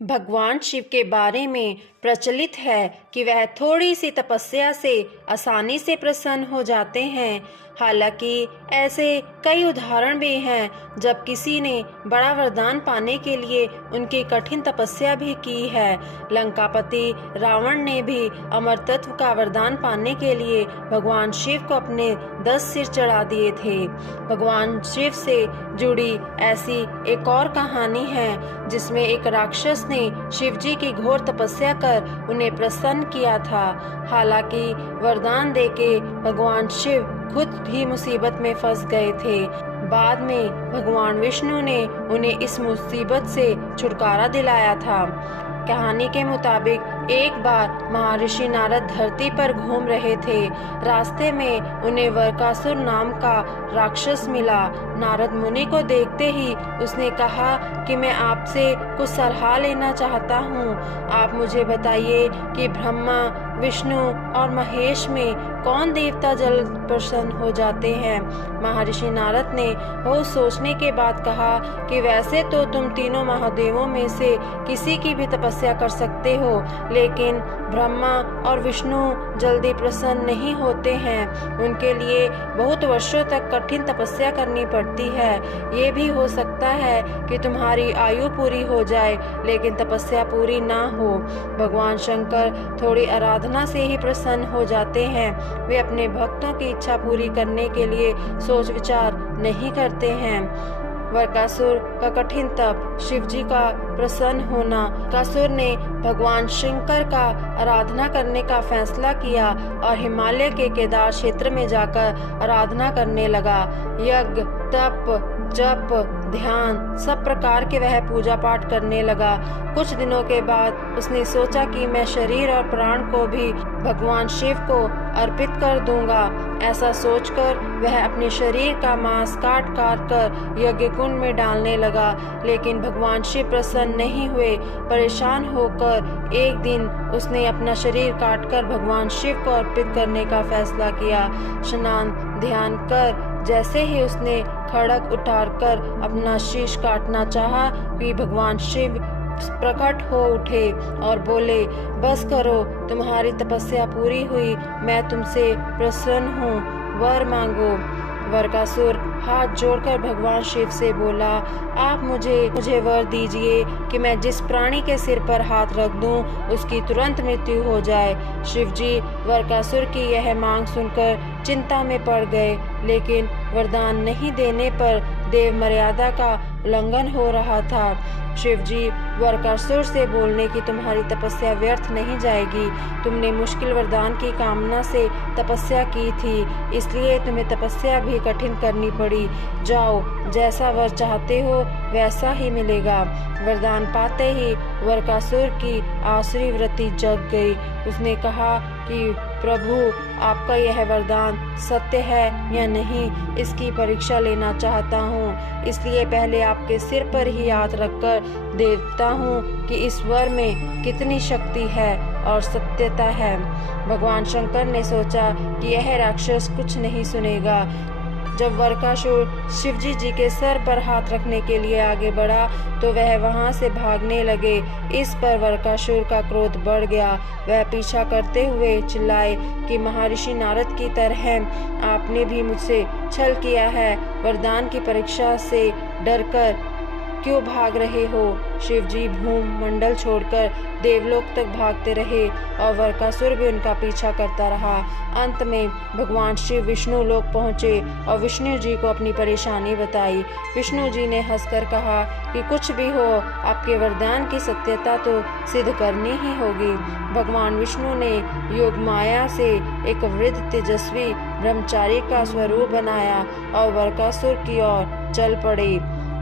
भगवान शिव के बारे में प्रचलित है कि वह थोड़ी सी तपस्या से आसानी से प्रसन्न हो जाते हैं। हालांकि ऐसे कई उदाहरण भी हैं जब किसी ने बड़ा वरदान पाने के लिए उनकी कठिन तपस्या भी की है। लंकापति रावण ने भी अमर तत्व का वरदान पाने के लिए भगवान शिव को अपने 10 सिर चढ़ा दिए थे। भगवान शिव से जुड़ी ऐसी एक और कहानी है जिसमें एक राक्षस ने शिव जी की घोर तपस्या कर उन्हें प्रसन्न किया था। हालांकि वरदान देके भगवान शिव खुद ही मुसीबत में फंस गए थे। बाद में भगवान विष्णु ने उन्हें इस मुसीबत से छुटकारा दिलाया था। कहानी के मुताबिक एक बार महर्षि नारद धरती पर घूम रहे थे। रास्ते में उन्हें वरकासुर नाम का राक्षस मिला। नारद मुनि को देखते ही उसने कहा कि मैं आपसे कुछ सलाह लेना चाहता हूँ। आप मुझे बताइए कि ब्रह्मा, विष्णु और महेश में कौन देवता जल्द प्रसन्न हो जाते हैं। महर्षि नारद ने बहुत सोचने के बाद कहा कि वैसे तो तुम तीनों महादेवों में से किसी की भी तपस्या कर सकते हो, लेकिन ब्रह्मा और विष्णु जल्दी प्रसन्न नहीं होते हैं। उनके लिए बहुत वर्षों तक कठिन तपस्या करनी पड़ती है। ये भी हो सकता है कि तुम्हारी आयु पूरी हो जाए लेकिन तपस्या पूरी ना हो। भगवान शंकर थोड़ी आराधना से ही प्रसन्न हो जाते हैं। वे अपने भक्तों की इच्छा पूरी करने के लिए सोच विचार नहीं करते हैं। वरकासुर का कठिन तप, शिव जी का प्रसन्न होना। वरकासुर ने भगवान शंकर का आराधना करने का फैसला किया और हिमालय के केदार क्षेत्र में जाकर आराधना करने लगा। यज्ञ, तप, जप, ध्यान सब प्रकार के वह पूजा पाठ करने लगा। कुछ दिनों के बाद उसने सोचा कि मैं शरीर और प्राण को भी भगवान शिव को अर्पित कर दूंगा। ऐसा सोचकर वह अपने शरीर का मांस काट काट कर यज्ञ कुंड में डालने लगा, लेकिन भगवान शिव प्रसन्न नहीं हुए। परेशान होकर एक दिन उसने अपना शरीर काटकर भगवान शिव को अर्पित करने का फैसला किया। स्नान ध्यान कर जैसे ही उसने खड्ग उठाकर अपना शीश काटना चाहा कि भगवान शिव प्रकट हो उठे और बोले, बस करो, तुम्हारी तपस्या पूरी हुई, मैं तुमसे प्रसन्न हूँ, वर मांगो। वरकासुर हाथ जोड़कर भगवान शिव से बोला, आप मुझे वर दीजिए कि मैं जिस प्राणी के सिर पर हाथ रख दूं उसकी तुरंत मृत्यु हो जाए। शिव जी वरकासुर की यह मांग सुनकर चिंता में पड़ गए, लेकिन वरदान नहीं देने पर देव मर्यादा का उल्लंघन हो रहा था। शिव जी वरकासुर से बोलने की तुम्हारी तपस्या व्यर्थ नहीं जाएगी। तुमने मुश्किल वरदान की कामना से तपस्या की थी, इसलिए तुम्हें तपस्या भी कठिन करनी पड़ी। जाओ, जैसा वर चाहते हो वैसा ही मिलेगा। वरदान पाते ही वरकासुर की आसुरी वृत्ति जग गई। उसने कहा कि प्रभु, आपका यह वरदान सत्य है या नहीं, इसकी परीक्षा लेना चाहता हूँ। इसलिए पहले आपके सिर पर ही हाथ रखकर देखता हूँ कि इस वर में कितनी शक्ति है और सत्यता है। भगवान शंकर ने सोचा कि यह राक्षस कुछ नहीं सुनेगा। जब वरकासुर शिवजी जी के सर पर हाथ रखने के लिए आगे बढ़ा तो वह वहां से भागने लगे। इस पर वरकासुर का क्रोध बढ़ गया। वह पीछा करते हुए चिल्लाए कि महर्षि नारद की तरह आपने भी मुझसे छल किया है। वरदान की परीक्षा से डरकर क्यों भाग रहे हो? शिवजी भूमंडल छोड़कर देवलोक तक भागते रहे और वरकासुर भी उनका पीछा करता रहा। अंत में भगवान शिव विष्णु लोक पहुँचे और विष्णु जी को अपनी परेशानी बताई। विष्णु जी ने हंसकर कहा कि कुछ भी हो, आपके वरदान की सत्यता तो सिद्ध करनी ही होगी। भगवान विष्णु ने योग माया से एक वृद्ध तेजस्वी ब्रह्मचारी का स्वरूप बनाया और वरकासुर की ओर चल पड़े।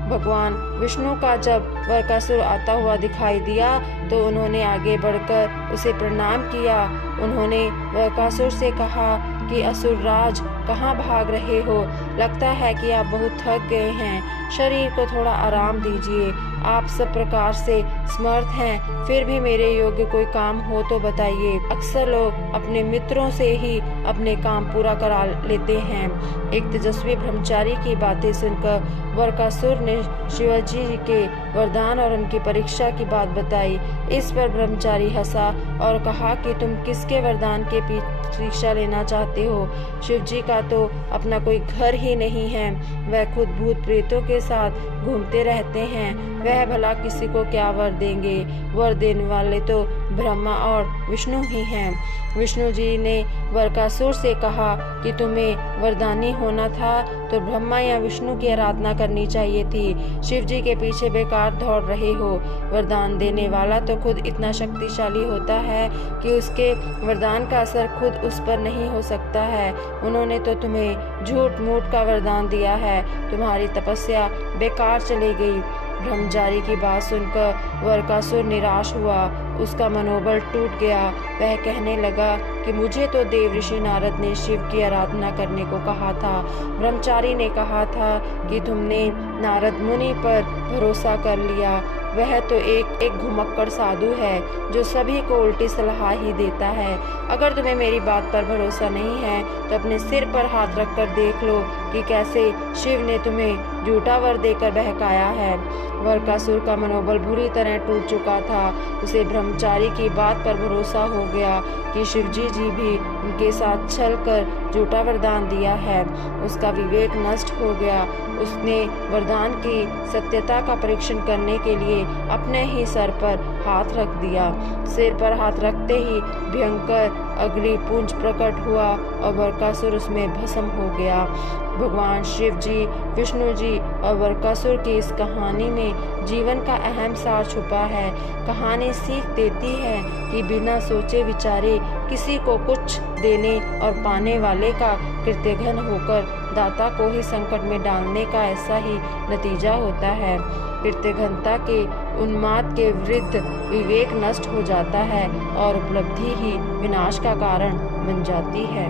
भगवान विष्णु का जब वरकासुर आता हुआ दिखाई दिया तो उन्होंने आगे बढ़कर उसे प्रणाम किया। उन्होंने वरकासुर से कहा कि असुरराज, कहाँ भाग रहे हो? लगता है कि आप बहुत थक गए हैं, शरीर को थोड़ा आराम दीजिए। आप सब प्रकार से समर्थ हैं, फिर भी मेरे योग्य कोई काम हो तो बताइए। अक्सर लोग अपने मित्रों से ही अपने काम पूरा करा लेते हैं। एक तेजस्वी ब्रह्मचारी की बातें सुनकर वरकासुर ने शिवजी के वरदान और उनकी परीक्षा की बात बताई। इस पर ब्रह्मचारी हंसा और कहा कि तुम किसके वरदान की परीक्षा लेना चाहते हो? शिव जी का तो अपना कोई घर ही नहीं है, वह खुद भूत प्रेतों के साथ घूमते रहते हैं, वह भला किसी को क्या वर देंगे? वर देने वाले तो ब्रह्मा और विष्णु ही हैं। विष्णु जी ने वरकासुर से कहा कि तुम्हें वरदानी होना था तो ब्रह्मा या विष्णु की आराधना करनी चाहिए थी। शिव जी के पीछे बेकार दौड़ रहे हो। वरदान देने वाला तो खुद इतना शक्तिशाली होता है कि उसके वरदान का असर खुद उस पर नहीं हो सकता है। उन्होंने तो तुम्हें झूठ मूठ का वरदान दिया है, तुम्हारी तपस्या बेकार चली गई। ब्रह्मचारी की बात सुनकर वरकासुर निराश हुआ, उसका मनोबल टूट गया। वह कहने लगा कि मुझे तो देव ऋषि नारद ने शिव की आराधना करने को कहा था। ब्रह्मचारी ने कहा था कि तुमने नारद मुनि पर भरोसा कर लिया, वह तो एक घुमक्कड़ साधु है जो सभी को उल्टी सलाह ही देता है। अगर तुम्हें मेरी बात पर भरोसा नहीं है तो अपने सिर पर हाथ रखकर देख लो कि कैसे शिव ने तुम्हें झूठा वर देकर बहकाया है। वरकासुर का मनोबल बुरी तरह टूट चुका था। उसे ब्रह्मचारी की बात पर भरोसा हो गया कि शिवजी जी भी उनके साथ छल कर झूठा वरदान दिया है। उसका विवेक नष्ट हो गया। उसने वरदान की सत्यता का परीक्षण करने के लिए अपने ही सर पर हाथ रख दिया। सिर पर हाथ रखते ही भयंकर अग्निपुंज प्रकट हुआ और वरकासुर उसमें भस्म हो गया। भगवान शिव जी, विष्णु जी और वरकासुर की इस कहानी में जीवन का अहम सार छुपा है। कहानी सीख देती है कि बिना सोचे विचारे किसी को कुछ देने और पाने वाले का कृतघ्न होकर दाता को ही संकट में डालने का ऐसा ही नतीजा होता है। कृतघ्नता के उन्माद के विरुद्ध विवेक नष्ट हो जाता है और उपलब्धि ही विनाश का कारण बन जाती है।